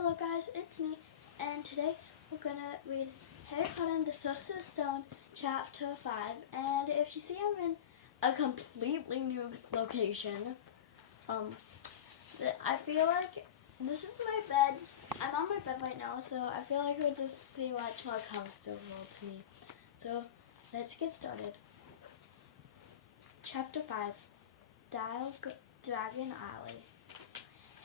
Hello guys, it's me, and today we're gonna read Harry Potter and the Sorcerer's Stone, Chapter 5. And if you see, I'm in a completely new location. I feel like this is my bed. I'm on my bed right now, so I feel like it would just be much more comfortable to me. So let's get started. Chapter 5, Diagon Alley.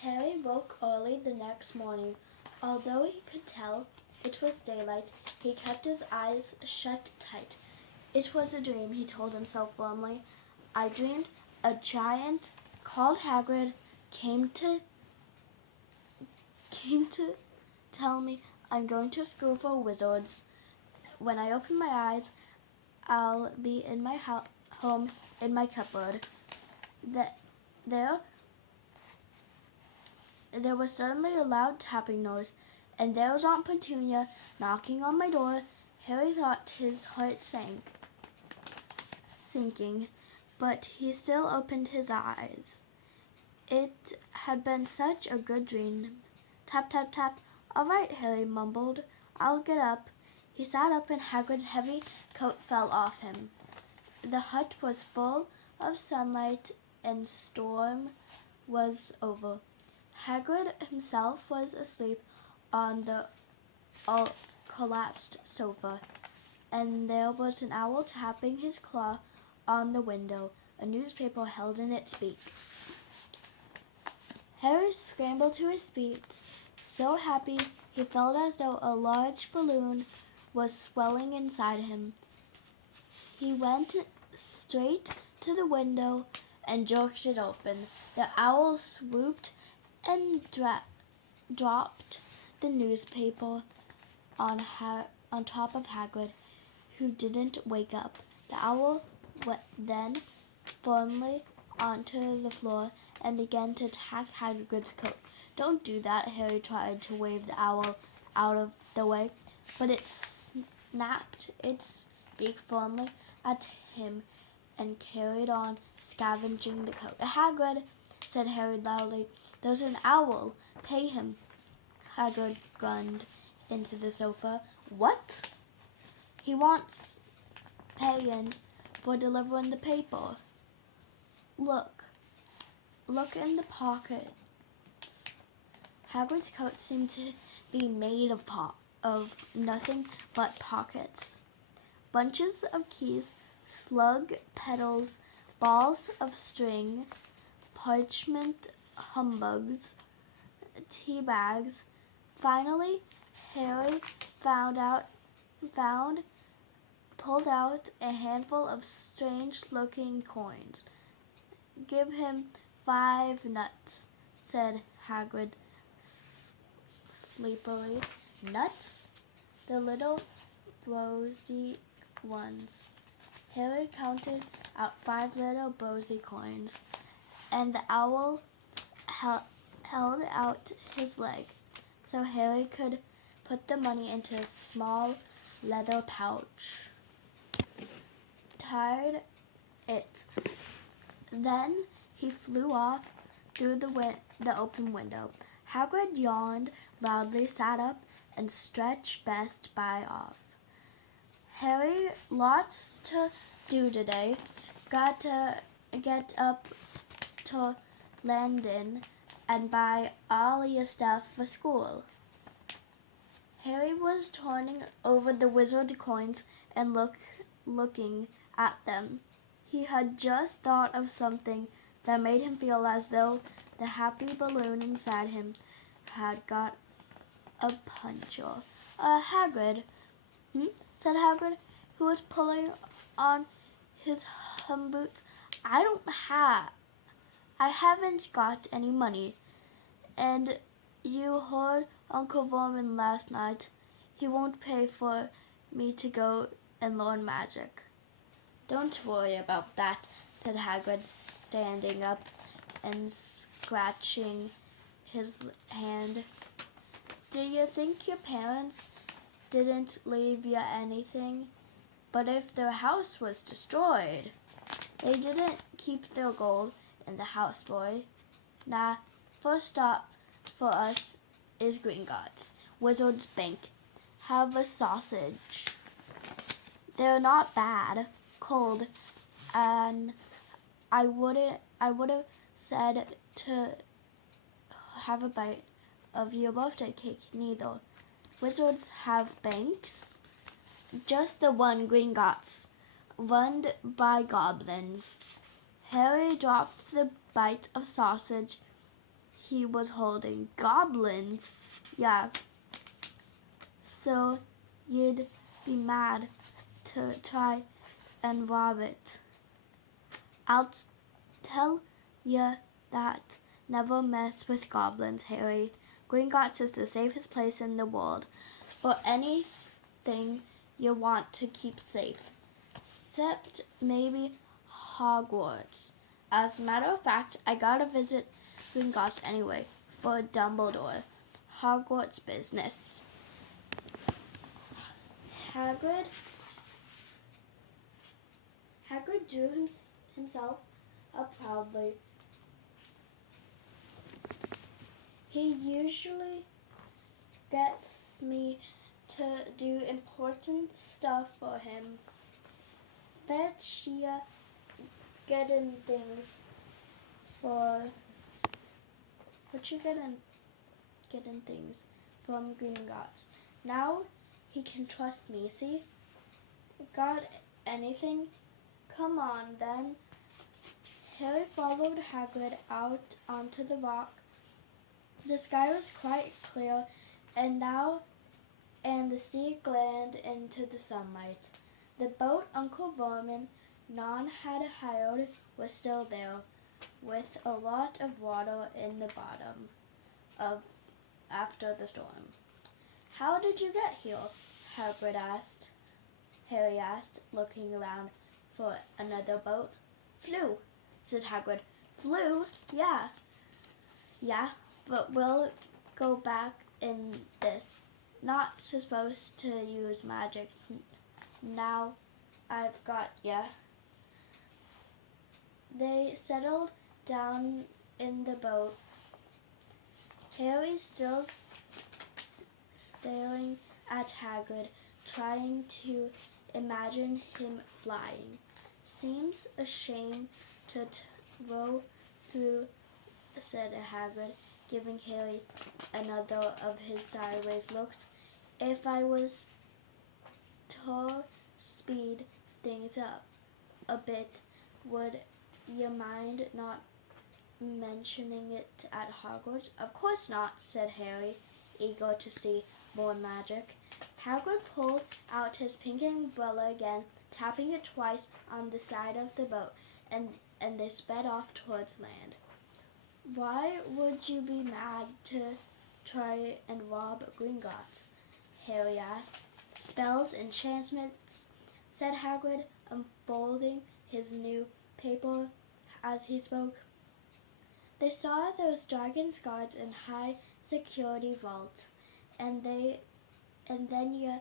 Harry woke early the next morning. Although he could tell it was daylight, he kept his eyes shut tight. It was a dream, he told himself firmly. I dreamed a giant called Hagrid came to tell me I'm going to school for wizards. When I open my eyes, I'll be in my home in my cupboard. There was suddenly a loud tapping noise, and there was Aunt Petunia knocking on my door. Harry thought his heart sinking, but he still opened his eyes. It had been such a good dream. Tap, tap, tap. All right, Harry mumbled. I'll get up. He sat up and Hagrid's heavy coat fell off him. The hut was full of sunlight and storm was over. Hagrid himself was asleep on the collapsed sofa, and there was an owl tapping his claw on the window, a newspaper held in its beak. Harry scrambled to his feet, so happy he felt as though a large balloon was swelling inside him. He went straight to the window and jerked it open. The owl swooped and dropped the newspaper on top of Hagrid, who didn't wake up. The owl went then firmly onto the floor and began to attack Hagrid's coat. Don't do that, Harry tried to wave the owl out of the way, but it snapped its beak firmly at him and carried on scavenging the coat. Hagrid, said Harry loudly. There's an owl. Pay him. Hagrid grunned into the sofa. What? He wants paying for delivering the paper. Look in the pockets. Hagrid's coat seemed to be made of nothing but pockets. Bunches of keys, slug petals, balls of string, parchment humbugs, tea bags. Finally, Harry pulled out a handful of strange-looking coins. Give him 5 nuts, said Hagrid sleepily. Nuts? The little rosy ones. Harry counted out 5 little rosy coins, and the owl held out his leg so Harry could put the money into a small leather pouch. Tied it. Then he flew off through the open window. Hagrid yawned loudly, sat up, and stretched best by off. Harry, lots to do today. Got to get up to London and buy all your stuff for school. Harry was turning over the wizard coins and looking at them. He had just thought of something that made him feel as though the happy balloon inside him had got a puncture. Hagrid, said Hagrid, who was pulling on his boots. I haven't got any money. And you heard Uncle Vernon last night. He won't pay for me to go and learn magic. Don't worry about that, said Hagrid, standing up and scratching his hand. Do you think your parents didn't leave you anything? But if their house was destroyed, they didn't keep their gold in the house, boy. Nah, first stop for us is Gringotts, Wizard's Bank. Have a sausage. They're not bad. Cold, and I would have said to have a bite of your birthday cake. Neither. Wizards have banks. Just the one, Gringotts, run by goblins. Harry dropped the bite of sausage he was holding. Goblins? Yeah. So you'd be mad to try and rob it. I'll tell you that. Never mess with goblins, Harry. Gringotts is the safest place in the world for anything you want to keep safe. Except maybe Hogwarts. As a matter of fact, I gotta visit Gringotts anyway for Dumbledore. Hogwarts business. Hagrid drew himself up proudly. He usually gets me to do important stuff for him. Fetch ya getting things for what you getting things from Gringotts. Now he can trust me, see? Got anything? Come on then. Harry followed Hagrid out onto the rock. The sky was quite clear, and the sea glared into the sunlight. The boat Uncle Vernon had hired was still there, with a lot of water in the bottom of after the storm. How did you get here? Harry asked, looking around for another boat. Flew, said Hagrid. Flew? Yeah. Yeah, but we'll go back in this. Not supposed to use magic. Now I've got ya. They settled down in the boat. Harry still staring at Hagrid, trying to imagine him flying. Seems a shame to row through, said Hagrid, giving Harry another of his sideways looks. If I was to speed things up a bit, would you mind not mentioning it at Hogwarts? Of course not, said Harry, eager to see more magic. Hagrid pulled out his pink umbrella again, tapping it twice on the side of the boat, and they sped off towards land. Why would you be mad to try and rob Gringotts? Harry asked. Spells, enchantments, said Hagrid, unfolding his new paper as he spoke. They saw those dragon's guards in high security vaults, and then you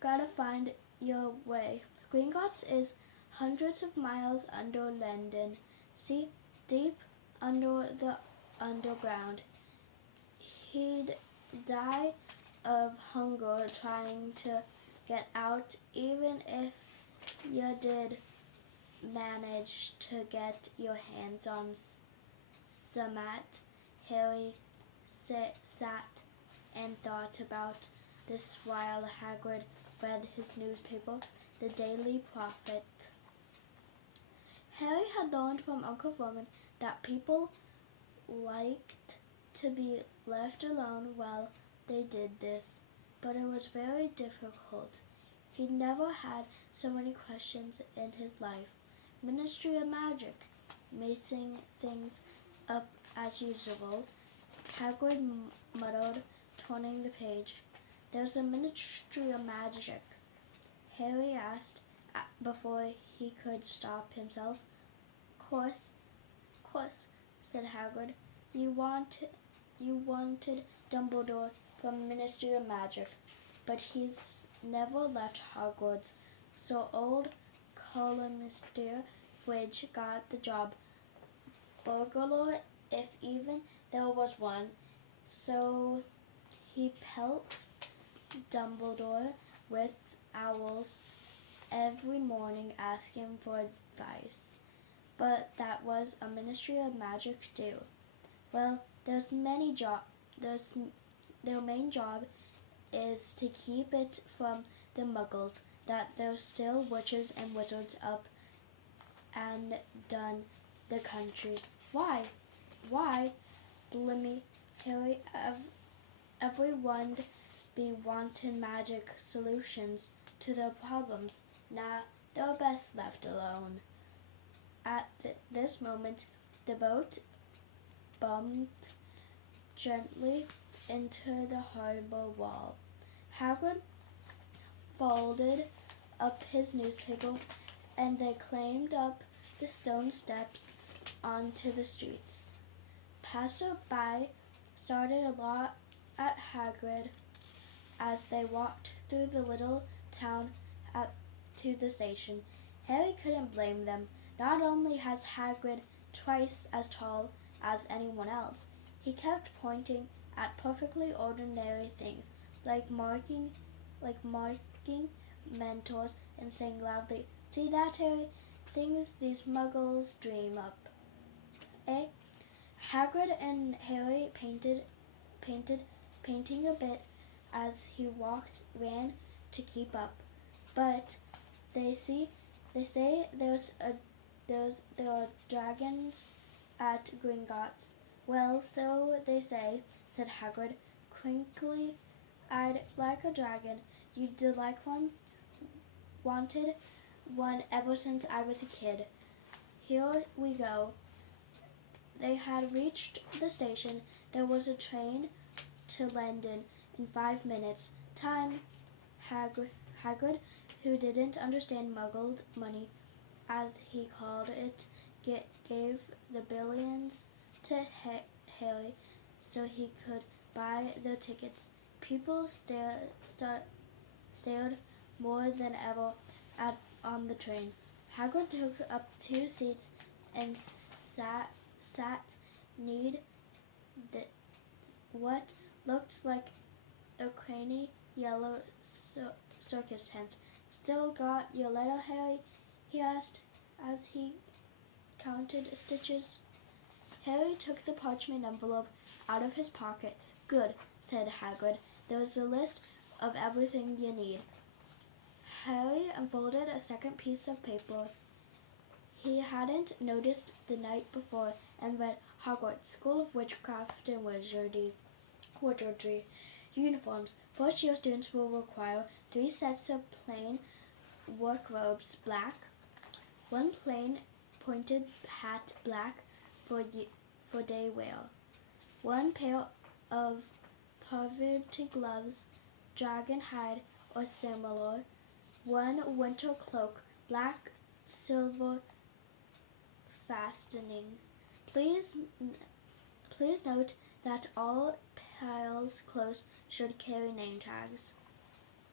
gotta find your way. Gringotts is hundreds of miles under London. See, deep under the underground. He'd die of hunger trying to get out, even if you did manage to get your hands on some. Harry sat and thought about this while Hagrid read his newspaper, The Daily Prophet. Harry had learned from Uncle Vernon that people liked to be left alone while they did this, but it was very difficult. He'd never had so many questions in his life. Ministry of Magic, messing things up as usual, Hagrid muttered, turning the page. There's a Ministry of Magic, Harry asked before he could stop himself. Course, said Hagrid. You wanted Dumbledore from Ministry of Magic, but he's never left Hogwarts, so old Columnister Fridge got the job. Burglar, if even there was one, So he pelts Dumbledore with owls every morning asking for advice. But that was a Ministry of Magic too. Well, their main job is to keep it from the Muggles, that there's still witches and wizards up and down the country. Why? Why, blimey, Harry, everyone be wanting magic solutions to their problems. Nah, they're best left alone. At this moment, the boat bumped gently into the harbor wall. Hagrid folded up his newspaper and they climbed up the stone steps onto the streets. Passer-by started a lot at Hagrid as they walked through the little town to the station. Harry couldn't blame them. Not only has Hagrid twice as tall as anyone else, he kept pointing at perfectly ordinary things, like marking mentors and saying loudly, "See that, Harry? Things these muggles dream up." Eh? Hagrid and Harry painting a bit as he ran to keep up. But they say there are dragons at Gringotts. Well, so they say, said Hagrid, crinkly eyed like a dragon. You'd like one? Wanted one ever since I was a kid. Here we go. They had reached the station. There was a train to London in 5 minutes. Time. Hagrid, who didn't understand muggled money, as he called it, gave the billions to Harry so he could buy their tickets. People stared more than ever on the train. Hagrid took up 2 seats and sat near what looked like a cranny yellow circus tent. Still got your letter, Harry? He asked as he counted stitches. Harry took the parchment envelope out of his pocket. Good, said Hagrid. There's a list of everything you need. Harry unfolded a second piece of paper he hadn't noticed the night before and read Hogwarts, School of Witchcraft and Wizardry. Uniforms. First-year students will require 3 sets of plain work robes, black, 1 plain pointed hat, black, for day wear, 1 pair of poverty gloves, dragon hide or similar, 1 winter cloak, black, silver fastening. Please note that all piles clothes should carry name tags.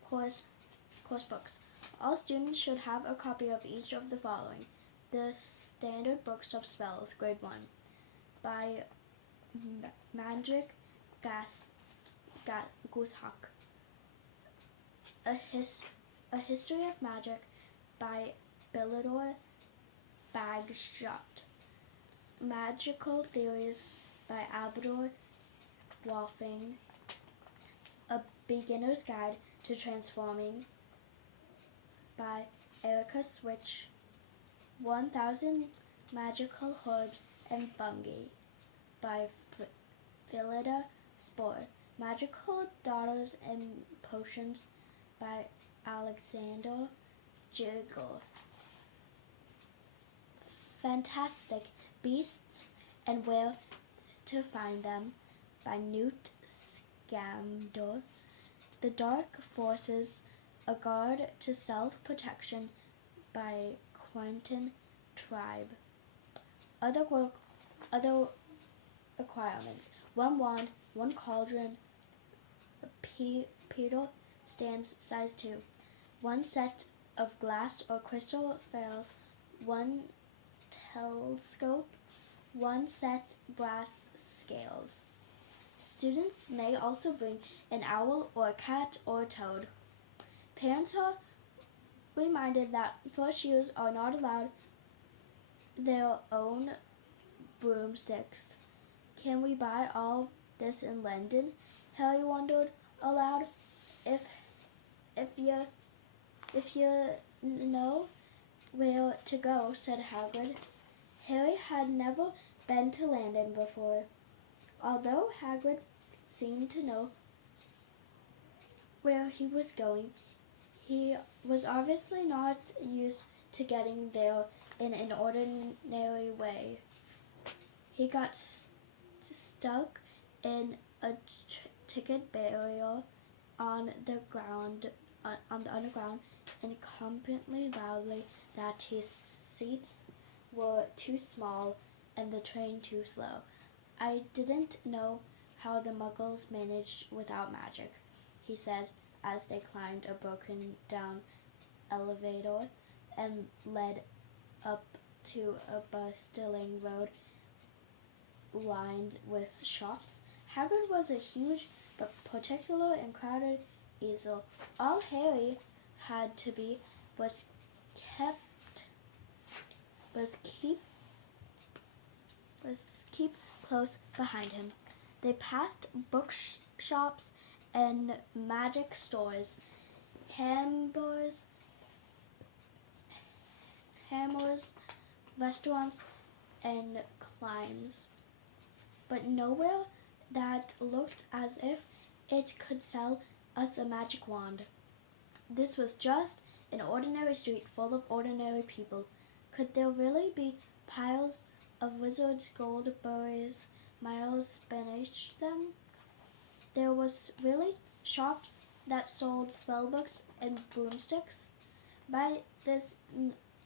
Course books. All students should have a copy of each of the following. The Standard Books of Spells, Grade 1, by Magic Goosehawk. A History of Magic by Billidor Bagshot. Magical Theories by Albador Wolfing. A Beginner's Guide to Transforming by Erica Switch. 1000 Magical Herbs and Fungi by Phillida Spore. Magical Daughters and Potions by Alexander Jiggle. Fantastic Beasts and Where to Find Them by Newt Scamander. The Dark Forces, A Guide to Self-Protection by Quentin Tribe. Other requirements: 1 wand, 1 cauldron, a Peter stands size 2, 1 set of glass or crystal fairs, 1 telescope, 1 set brass scales. Students may also bring an owl or a cat or a toad. Parents are reminded that first years are not allowed their own broomsticks. Can we buy all this in London? Harry wondered aloud. If if you know where to go, said Hagrid. Harry had never been to London before. Although Hagrid seemed to know where he was going, he was obviously not used to getting there in an ordinary way. He got stuck in a ticket barrier on the underground and complained loudly that his seats were too small and the train too slow. I didn't know how the Muggles managed without magic, he said as they climbed a broken-down elevator and led up to a bustling road lined with shops. Hagrid was a huge but particular and crowded easel. All Harry had to be was keep close behind him. They passed bookshops and magic stores, hammers, restaurants, and climbs, but nowhere that looked as if it could sell us a magic wand. This was just an ordinary street full of ordinary people. Could there really be piles of wizards' gold berries miles beneath them? There was really shops that sold spellbooks and broomsticks. Might this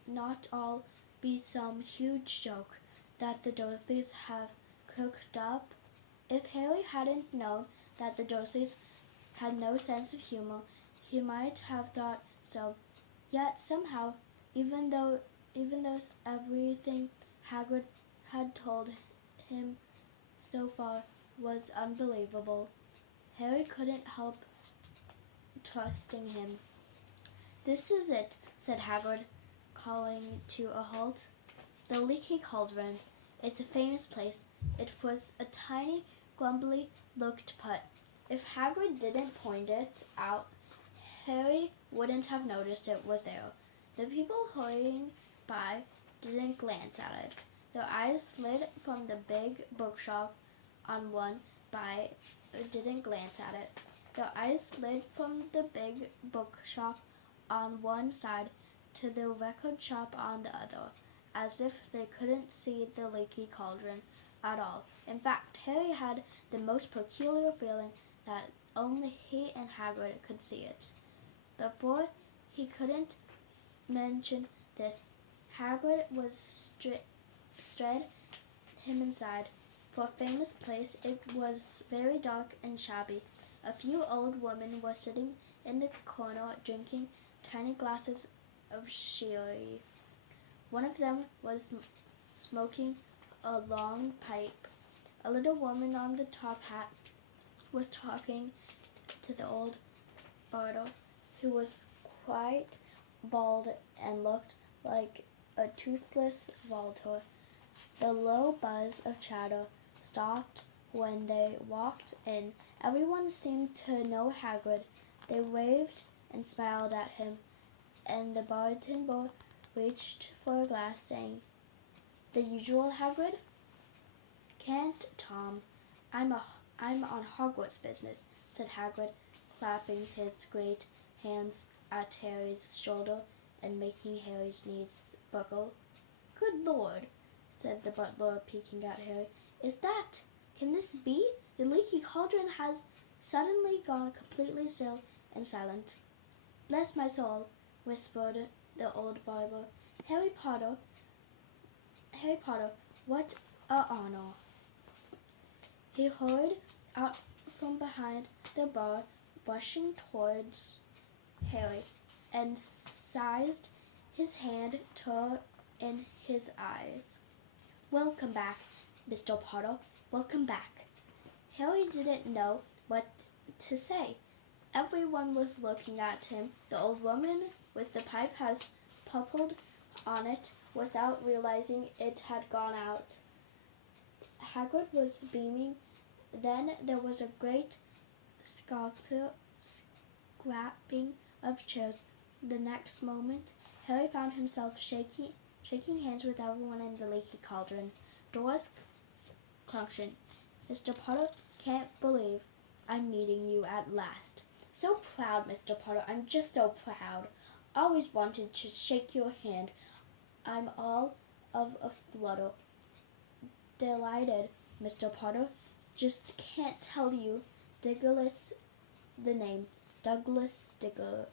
not all be some huge joke that the Dursleys have cooked up? If Harry hadn't known that the Dursleys had no sense of humor, he might have thought so. Yet somehow, even though everything Hagrid had told him so far was unbelievable, Harry couldn't help trusting him. "This is it," said Hagrid, calling to a halt. "The Leaky Cauldron. It's a famous place." It was a tiny, grumbly-looked putt. If Hagrid didn't point it out, Harry wouldn't have noticed it was there. The people hurrying by didn't glance at it. Their eyes slid from the big bookshop on one by didn't glance at it. Their eyes slid from the big bookshop on one side to the record shop on the other, as if they couldn't see the Leaky Cauldron at all. In fact, Harry had the most peculiar feeling that only he and Hagrid could see it. Before he couldn't mention this, Hagrid was strayed him inside. For a famous place, it was very dark and shabby. A few old women were sitting in the corner drinking tiny glasses of sherry. One of them was smoking a long pipe. A little woman on the top hat was talking to the old Bartle, who was quite bald and looked like a toothless Voltor. The low buzz of chatter stopped when they walked in. Everyone seemed to know Hagrid. They waved and smiled at him, and the bartender reached for a glass, saying, "The usual Hagrid?" "Can't, Tom. I'm on Hogwarts business," said Hagrid, clapping his great hands at Harry's shoulder and making Harry's knees buckle. "Good Lord," said the butler, peeking at Harry. Can this be? The Leaky Cauldron has suddenly gone completely still and silent." "Bless my soul," whispered the old barber. Harry Potter, what a honor." He hurried out from behind the bar, rushing towards Harry, and seized his hand, tear in his eyes. "Welcome back, Mr. Potter. Welcome back." Harry didn't know what to say. Everyone was looking at him. The old woman with the pipe has puffed on it without realizing it had gone out. Hagrid was beaming. Then there was a great scrapping of chairs. The next moment, Harry found himself shaking hands with everyone in the leaky cauldron. Doors caution. Mr. Potter, can't believe I'm meeting you at last. So proud, Mr. Potter. I'm just so proud. Always wanted to shake your hand. I'm all of a flutter. Delighted, Mr. Potter. Just can't tell you. Diggerless, the name. Douglas Diggory.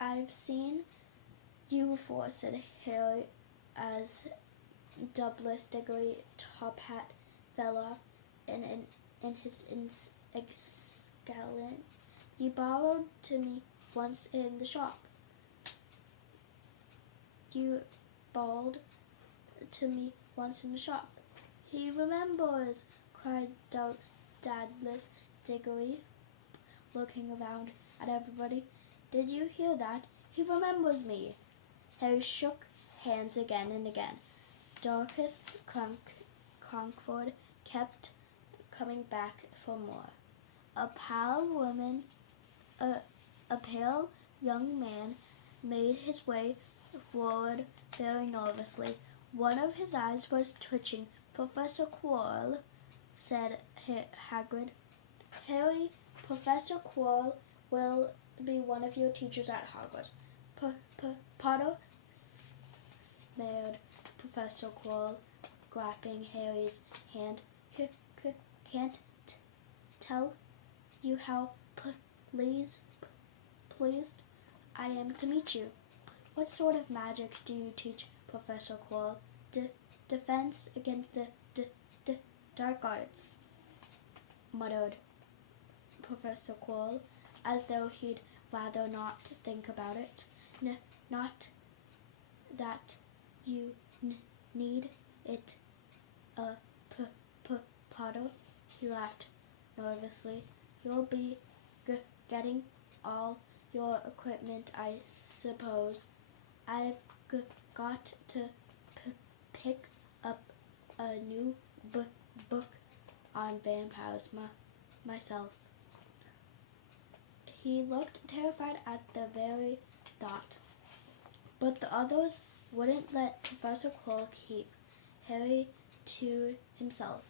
I've seen you before, said Harry, as Douglas Diggory top hat fell off in his excellent. You borrowed to me once in the shop. You borrowed to me once in the shop. He remembers, cried Douglas Diggory, looking around at everybody. Did you hear that? He remembers me. Harry shook hands again and again. Dorcas Cronkford kept coming back for more. A pale young man made his way forward very nervously. One of his eyes was twitching. Professor Quirrell, said Hagrid. Harry, Professor Quirrell will be one of your teachers at Hogwarts. Potter, sneered Professor Quirrell, grasping Harry's hand. Can't tell you how pleased I am to meet you. What sort of magic do you teach, Professor Quirrell? Defense against the dark arts, muttered Professor Quirrell, as though he'd rather not think about it. Not that you need it, Potter, he laughed nervously. You'll be getting all your equipment, I suppose. I've got to pick up a new book on vampires myself. He looked terrified at the very thought, but the others wouldn't let Professor Quirrell keep Harry to himself.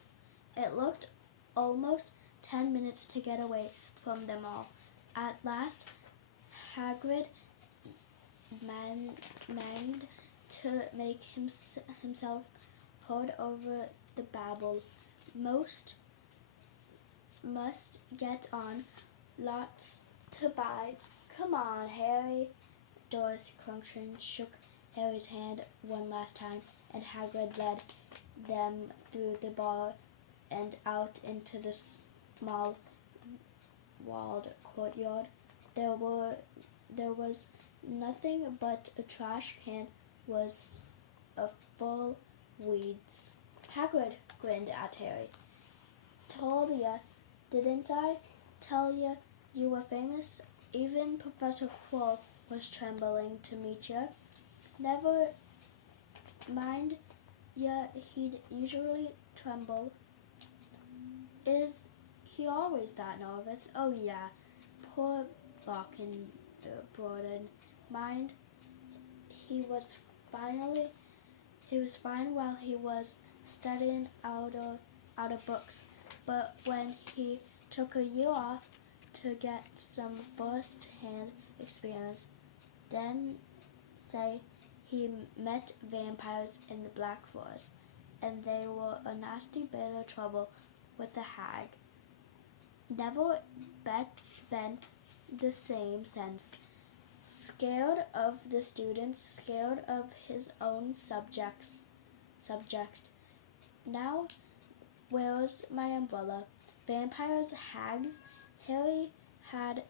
It looked almost 10 minutes to get away from them all. At last, Hagrid managed to make himself heard over the babble. Most must get on. Lots to buy. Come on, Harry. Doris Crunchin shook Harry's hand one last time, and Hagrid led them through the bar and out into the small walled courtyard. There was nothing but a trash can was full weeds. Hagrid grinned at Harry. Told ya, didn't I? Tell ya you were famous. Even Professor Quirrell was trembling to meet ya. Never mind ya, he'd usually tremble. Is he always that nervous? Oh yeah, poor Larkin Borden. Mind, he was fine while he was studying out of books, but when he took a year off to get some first-hand experience, then say he met vampires in the Black Forest, and they were a nasty bit of trouble with the hag. Never been the same since. Scared of the students, scared of his own subject. Now, where's my umbrella? Vampires, hags. Harry had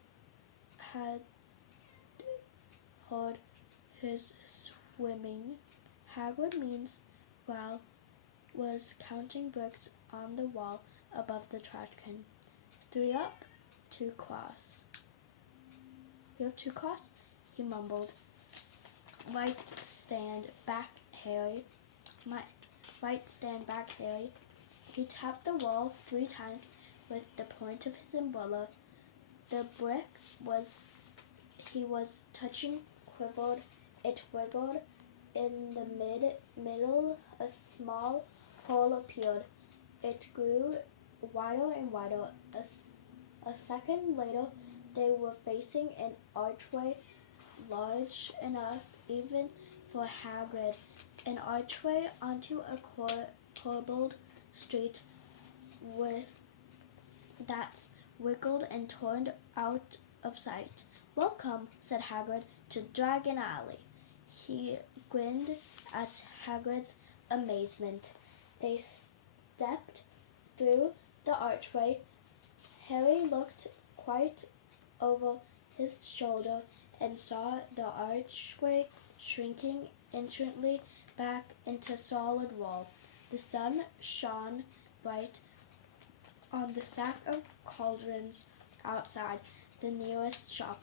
heard his swimming. Hagrid means Growl was counting bricks on the wall above the trash can. 3 up, 2 cross. 3 up, 2 cross, he mumbled. Right stand back, Harry. Right stand back, Harry. He tapped the wall 3 times with the point of his umbrella. The brick he was touching quivered. It wiggled. In the middle, a small hole appeared. It grew wider and wider. A second later, they were facing an archway large enough even for Hagrid, an archway onto a corbelled street with that wiggled and turned out of sight. "Welcome," said Hagrid, "to Diagon Alley." He grinned at Hagrid's amazement. They stepped through the archway. Harry looked quite over his shoulder and saw the archway shrinking instantly back into solid wall. The sun shone bright on the stack of cauldrons outside the nearest shop.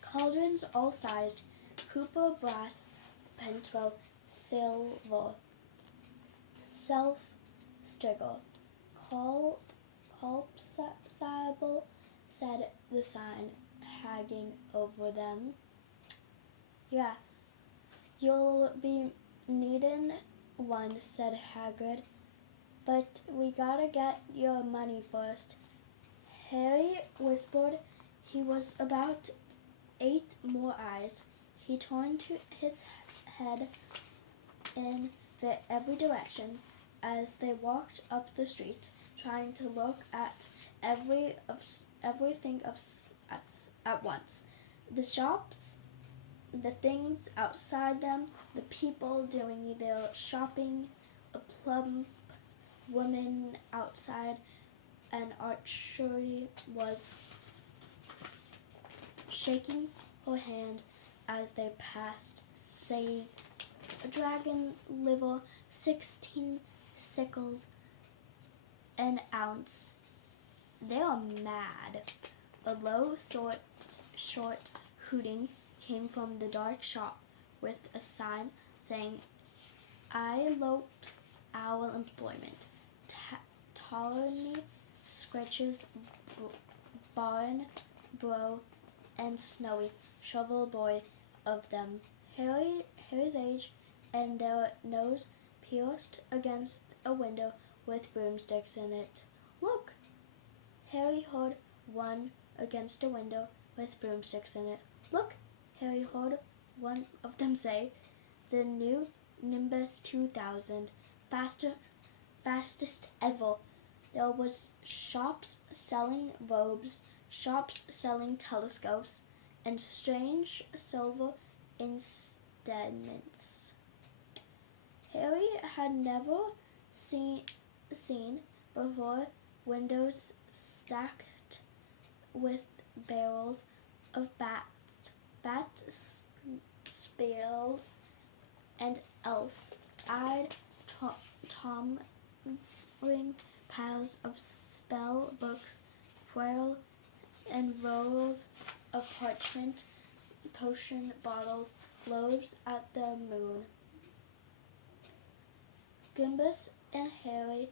Cauldrons all sized: copper, brass, pentwell, silver, self-striggle. Colpsable, said the sign, hanging over them. "Yeah, you'll be needin' one," said Hagrid. "But we gotta get your money first." Harry whispered. He was about 8 more eyes. He turned his head in every direction as they walked up the street, trying to look at everything at once. The shops, the things outside them, the people doing their shopping, a plump woman outside an archery was shaking her hand as they passed, saying, "Dragon liver, 16 sickles an ounce. They are mad." A low, short hooting came from the dark shop with a sign saying, "Eyelope's Owl Employment. Ptolemy Scratches Barn Bro and Snowy Shovel Boy of them." Harry's age and their nose pierced against a window with broomsticks in it. "Look!" Harry heard one against a window with broomsticks in it. "Look!" Harry heard one of them say. "The new Nimbus 2000. Fastest ever." There was shops selling robes, shops selling telescopes, and strange silver instruments. Harry had never seen before windows stacked with barrels of bat spills and elf-eyed ring piles of spell books, quail, and rolls of parchment, potion bottles, globes at the moon. Gimbus and Harry,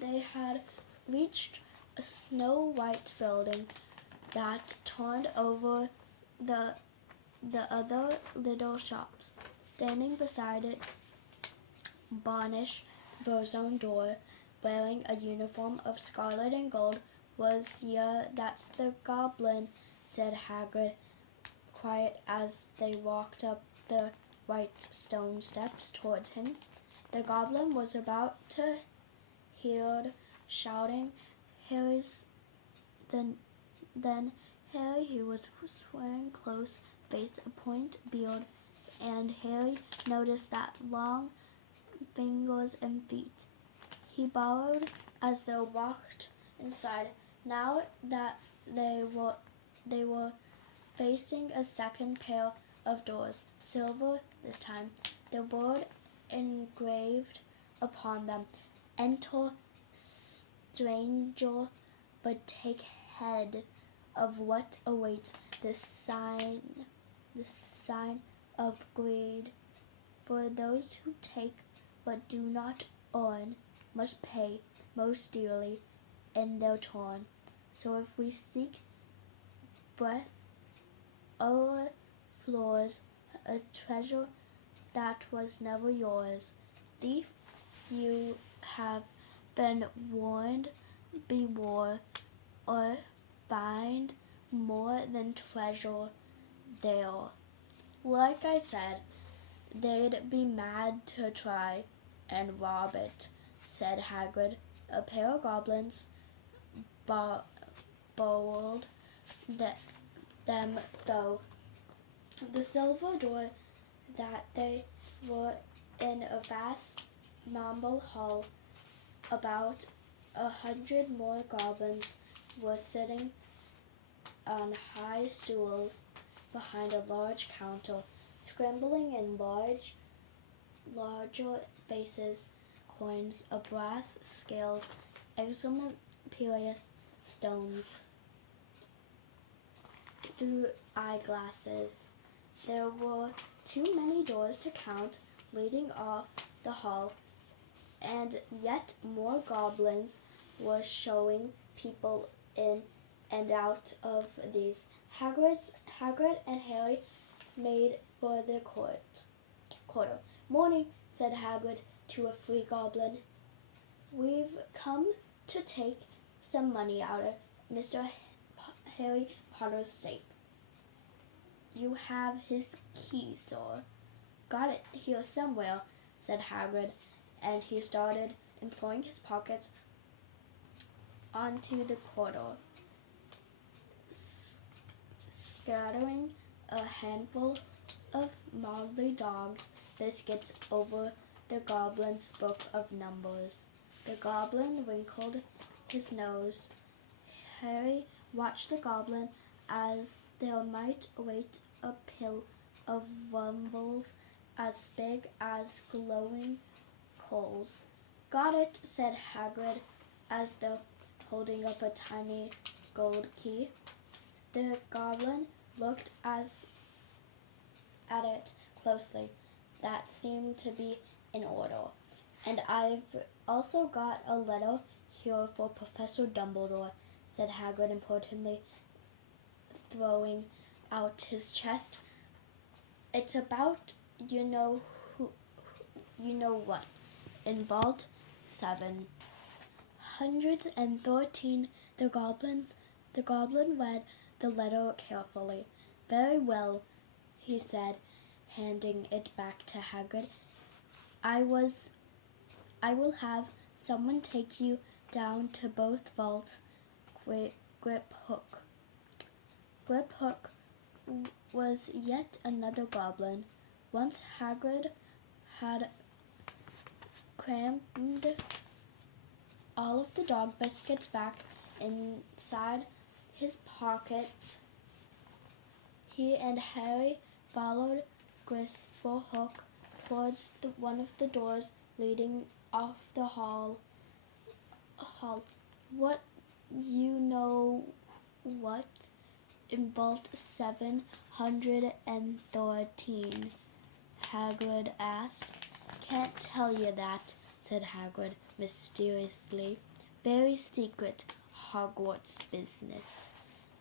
they had reached a snow-white building that turned over the other little shops. Standing beside its varnished boson door, wearing a uniform of scarlet and gold, was that's the goblin," said Hagrid, quiet as they walked up the white stone steps towards him. The goblin was about to heard shouting. Then Harry, who was wearing close face, a point beard, and Harry noticed that long fingers and feet. He bowed as they walked inside. Now that they were facing a second pair of doors, silver this time. The word engraved upon them. Enter, stranger, but take heed of what awaits, the sign of greed. For those who take but do not earn must pay most dearly in their turn. So if we seek breath o'er floors, a treasure that was never yours, thief, you have been warned, beware, or find more than treasure there. Like I said, they'd be mad to try and rob it, said Hagrid. A pair of goblins borrowed them though. The silver door that they were in a vast marble hall. About 100 more goblins were sitting on high stools behind a large counter, scrambling in larger bases, coins, a brass scales, excellent precious stones, through eyeglasses. There were too many doors to count leading off the hall, and yet more goblins were showing people in and out of these. Hagrid and Harry made for the quarter. Morning, said Hagrid to a free goblin. We've come to take some money out of Mr. Harry Potter's safe. You have his key, sir. Got it here somewhere, said Hagrid, and he started employing his pockets onto the corridor, scattering a handful of Maudley Dog's biscuits over the goblin's book of numbers. The goblin wrinkled his nose. Harry watched the goblin as there might wait a pile of rumbles as big as glowing coals. Got it, said Hagrid, as though holding up a tiny gold key. The goblin looked at it closely. That seemed to be in order. And I've also got a letter here for Professor Dumbledore, said Hagrid importantly, throwing out his chest. It's about you know what. In Vault 7. 113. The goblin read the letter carefully. Very well, he said, handing it back to Hagrid. I will have someone take you down to both vaults. Griphook. Griphook was yet another goblin. Once Hagrid had crammed all of the dog biscuits back inside his pocket. He and Harry followed Griphook towards one of the doors leading off the hall. What in Vault 713? Hagrid asked. Can't tell you that, said Hagrid mysteriously. Very secret Hogwarts business.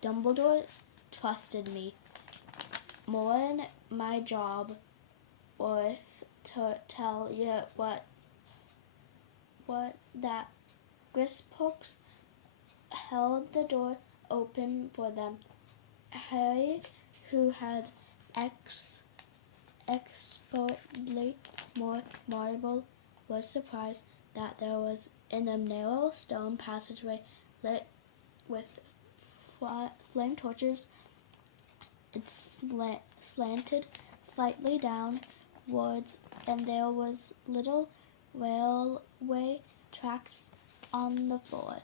Dumbledore trusted me. More'n my job was to tell you what that Griphook held the door open for them. Harry, who had expertly marble, was surprised that there was in a narrow stone passageway lit with flame torches. It slanted slightly downwards, and there was little railway tracks on the floor.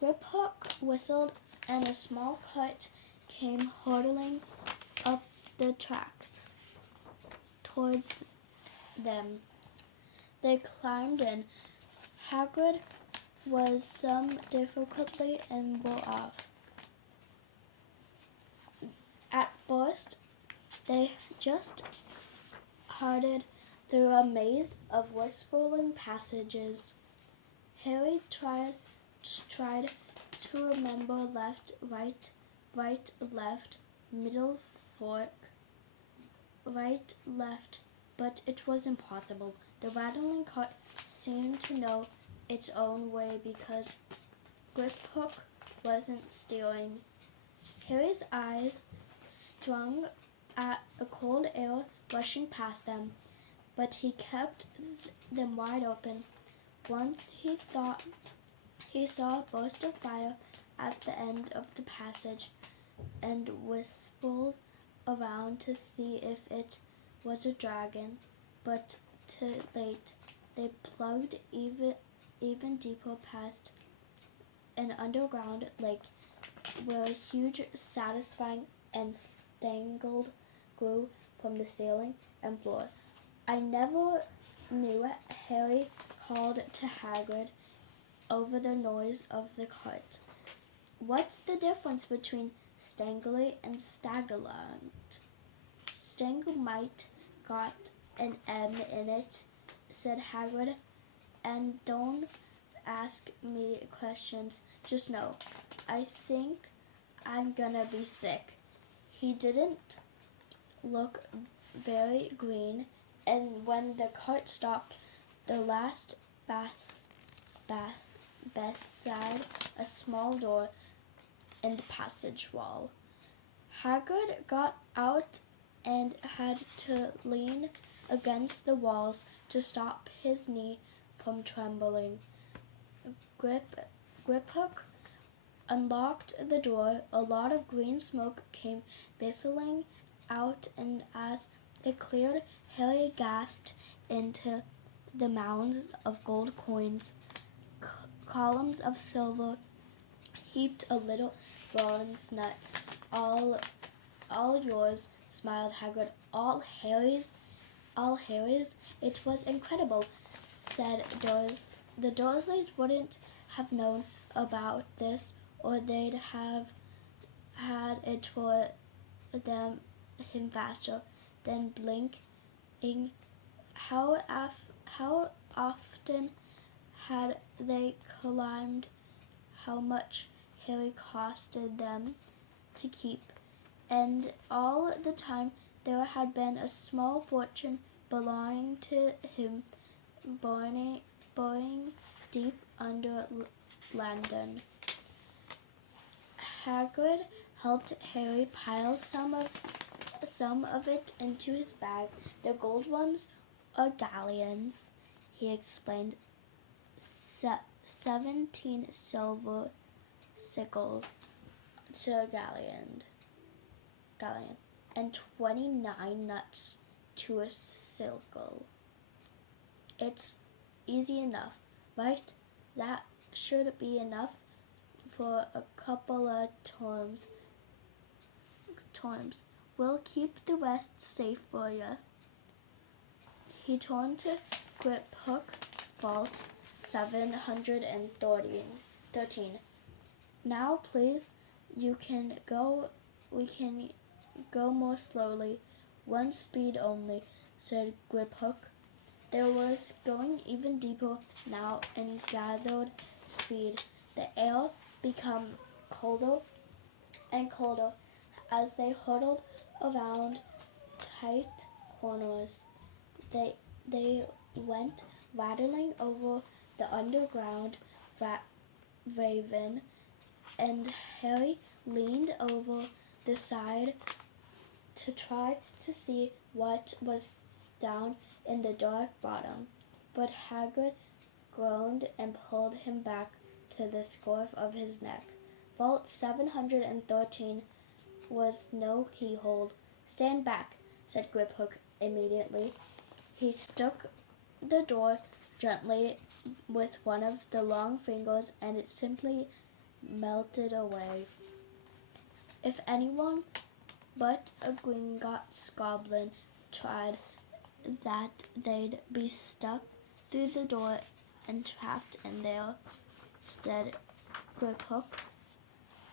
Griphook whistled, and a small cart came hurtling up the tracks towards them. They climbed in. Hagrid was some difficulty and were off. At first, they just hurried through a maze of whispering passages. Harry tried to remember left, right, left, middle, fork, right, left, but it was impossible. The rattling cart seemed to know its own way because Griphook wasn't steering. Harry's eyes strung at a cold air rushing past them, but he kept them wide open. Once he thought he saw a burst of fire at the end of the passage and whistled around to see if it was a dragon, but too late. They plugged even deeper past an underground lake where a huge, satisfying, and stangled grew from the ceiling and floor. I never knew, Harry called to Hagrid over the noise of the cart. What's the difference between stangly and staggerlant? Staggermite got an M in it, said Hagrid, and don't ask me questions, just know. I think I'm gonna be sick. He didn't look very green, and when the cart stopped, the last beside a small door in the passage wall. Hagrid got out and had to lean against the walls to stop his knee from trembling. Griphook unlocked the door. A lot of green smoke came billowing out, and as it cleared, Harry gasped into the mounds of gold coins. Columns of silver heaped a little bronze nuts. All yours, smiled Hagrid. All Harry's? It was incredible, said the Dursleys wouldn't have known about this, or they'd have had it for him faster than blinking. How often had they climbed? How much Harry costed them to keep? And all the time there had been a small fortune belonging to him, burning deep under London. Hagrid helped Harry pile some of it into his bag. The gold ones are galleons, he explained. 17 silver sickles to a galleon, and 29 nuts to a sickle. It's easy enough, right? That should be enough for a couple of terms. We'll keep the rest safe for you. He turned to Griphook, Vault 713. Now, please, we can go more slowly, one speed only, said Griphook. There was going even deeper now and gathered speed. The air became colder and colder as they hurtled around tight corners. They went rattling over the underground raven, and Harry leaned over the side to try to see what was down in the dark bottom. But Hagrid groaned and pulled him back to the scruff of his neck. Vault 713 was no keyhole. Stand back, said Griphook immediately. He struck the door gently with one of the long fingers, and it simply melted away. If anyone but a Gringotts goblin tried that, they'd be stuck through the door and trapped in there, said Griphook.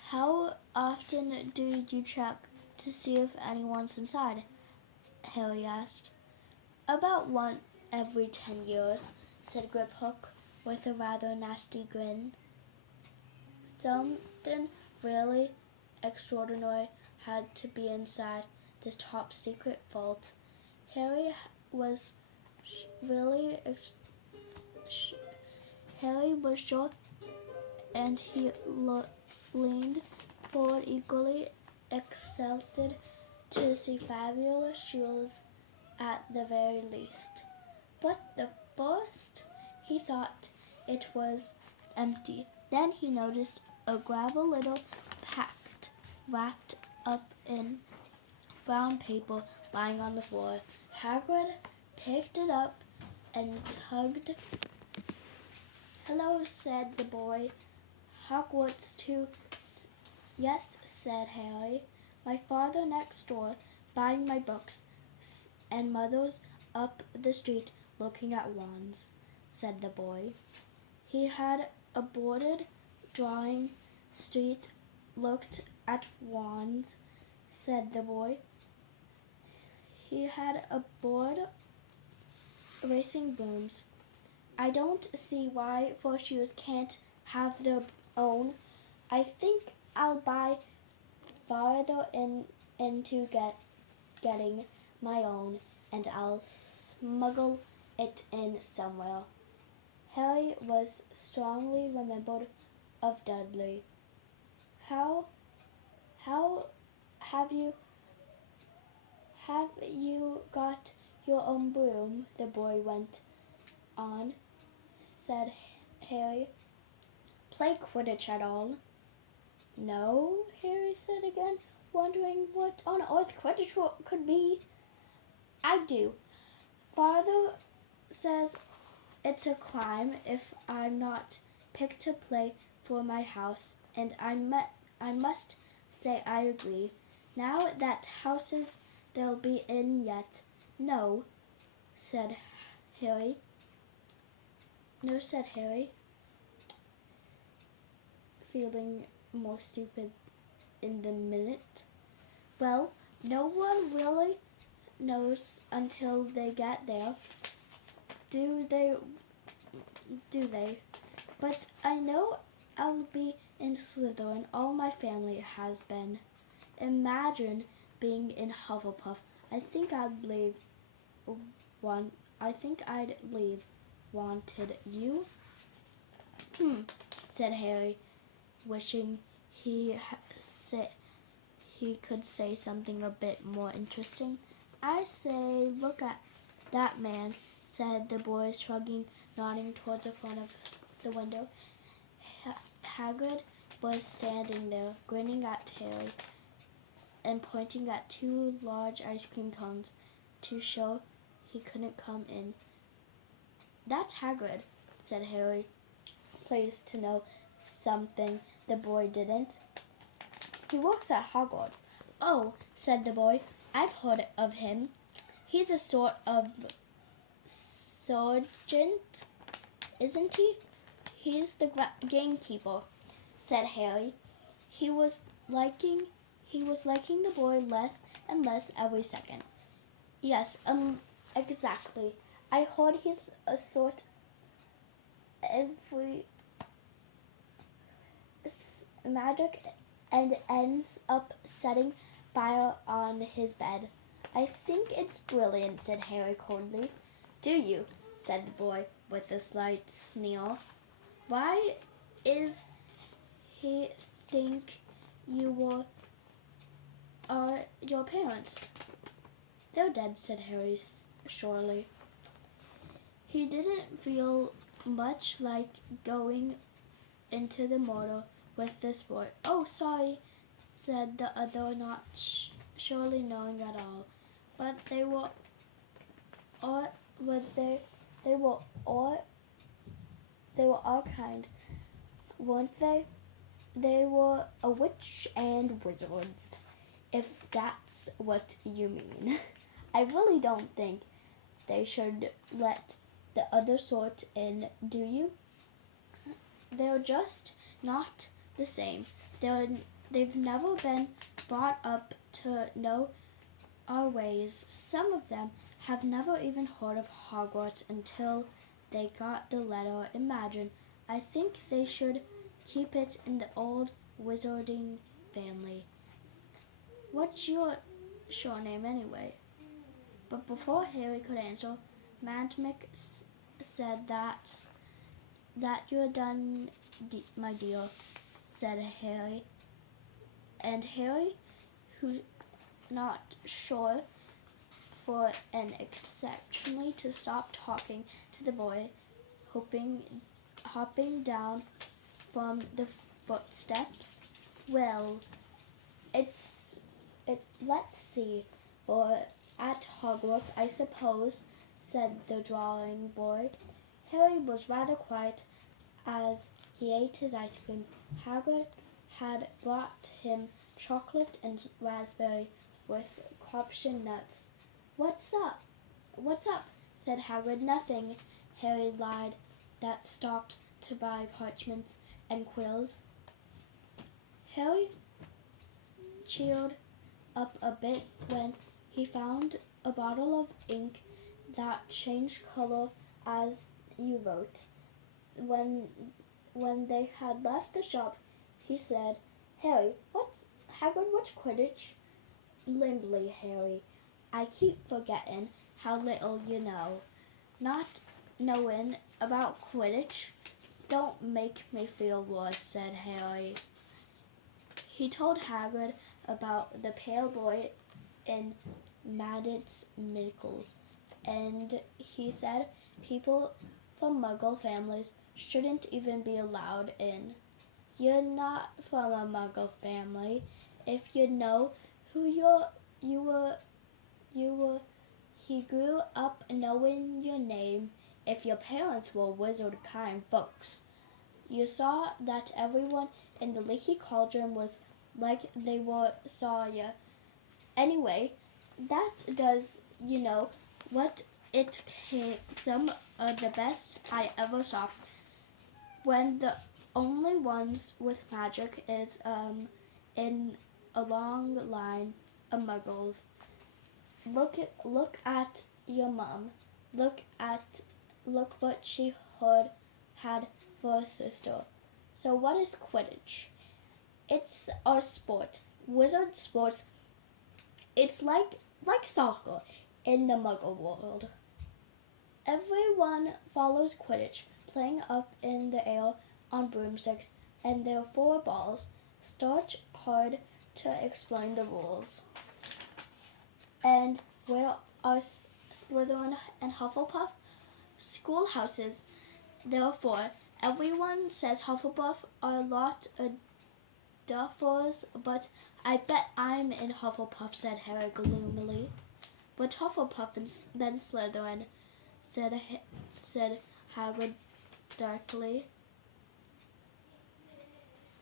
How often do you check to see if anyone's inside? Harry asked. About one every 10 years, said Griphook with a rather nasty grin. Something really extraordinary had to be inside this top secret vault. Harry was sure, and he leaned forward eagerly, excited to see fabulous shoes at the very least. But the first he thought it was empty. Then he noticed a gravel little packet wrapped up in brown paper lying on the floor. Hagrid picked it up and tugged. Hello, said the boy. Hogwarts too? Yes, said Harry. My father next door, buying my books, and mother's up the street looking at wands, said the boy. He had a boarded drawing street looked at wands, said the boy. He had a board racing brooms. I don't see why four shoes can't have their own. I think I'll buy farther into getting my own, and I'll smuggle it in somewhere. Harry was strongly remembered of Dudley. How have you got your own broom? The boy went on, said Harry. Play Quidditch at all? No, Harry said again, wondering what on earth Quidditch could be. I do. Father says it's a crime if I'm not picked to play for my house, and I must say I agree. Now that houses they'll be in yet. No, said Harry. No, said Harry, feeling more stupid in the minute. Well, no one really knows until they get there. Do they? But I know I'll be in Slytherin. All my family has been. Imagine being in Hufflepuff. I think I'd leave. Wanted you? Said Harry, wishing he could say something a bit more interesting. I say, look at that man, said the boy, shrugging, nodding towards the front of the window. Hagrid was standing there, grinning at Harry and pointing at two large ice cream cones to show he couldn't come in. That's Hagrid, said Harry, pleased to know something the boy didn't. He works at Hogwarts. Oh, said the boy, I've heard of him. He's a sort of sergeant, isn't he? He's the gamekeeper, said Harry. He was liking the boy less and less every second. Yes, exactly. I heard he's a sort every magic and ends up setting fire on his bed. I think it's brilliant, said Harry coldly. Do you? Said the boy with a slight sneer. Why is he think you are your parents? They're dead, said Harry surely. He didn't feel much like going into the mortar with this boy. Oh, sorry, said the other, not surely knowing at all. But they were all kind, weren't they? They were a witch and wizards, if that's what you mean. I really don't think they should let the other sort in, do you? They're just not the same. They've never been brought up to know our ways. Some of them have never even heard of Hogwarts until they got the letter. Imagine. I think they should keep it in the old wizarding family. What's your surname anyway? But before Harry could answer, Madmick said that you're done, my dear, said Harry. And Harry, who not sure for an exceptionally to stop talking to the boy, hopping down from the footsteps. Well, let's see. Or at Hogwarts, I suppose, said the drawing boy. Harry was rather quiet as he ate his ice cream. Hagrid had brought him chocolate and raspberry with corruption nuts. What's up? What's up? Said Hagrid. Nothing. Harry lied. That stopped to buy parchments and quills. Harry cheered up a bit when he found a bottle of ink that changed color as you wrote. When they had left the shop, he said, Harry, what's Quidditch? Limbly, Harry. I keep forgetting how little you know. Not knowing about Quidditch don't make me feel worse, said Harry. He told Hagrid about the pale boy in Maddit's Mickles, and he said people from Muggle families shouldn't even be allowed in. You're not from a Muggle family. If you know who you were, he grew up knowing your name. If your parents were wizard kind folks, you saw that everyone in the Leaky Cauldron was like they were Sawyer. Anyway, that does, what it came some of the best I ever saw. When the only ones with magic is in a long line of muggles. Look at your mom. Look what she had for a sister. So what is Quidditch? It's a sport. Wizard sports. It's like soccer in the Muggle world. Everyone follows Quidditch, playing up in the air on broomsticks, and there are 4 balls. Start hard to explain the rules. And where are Slytherin and Hufflepuff? Schoolhouses. Therefore, everyone says Hufflepuff are a lot of duffers, but I bet I'm in Hufflepuff, said Harry gloomily. But Hufflepuff and then Slytherin, said Hagrid darkly.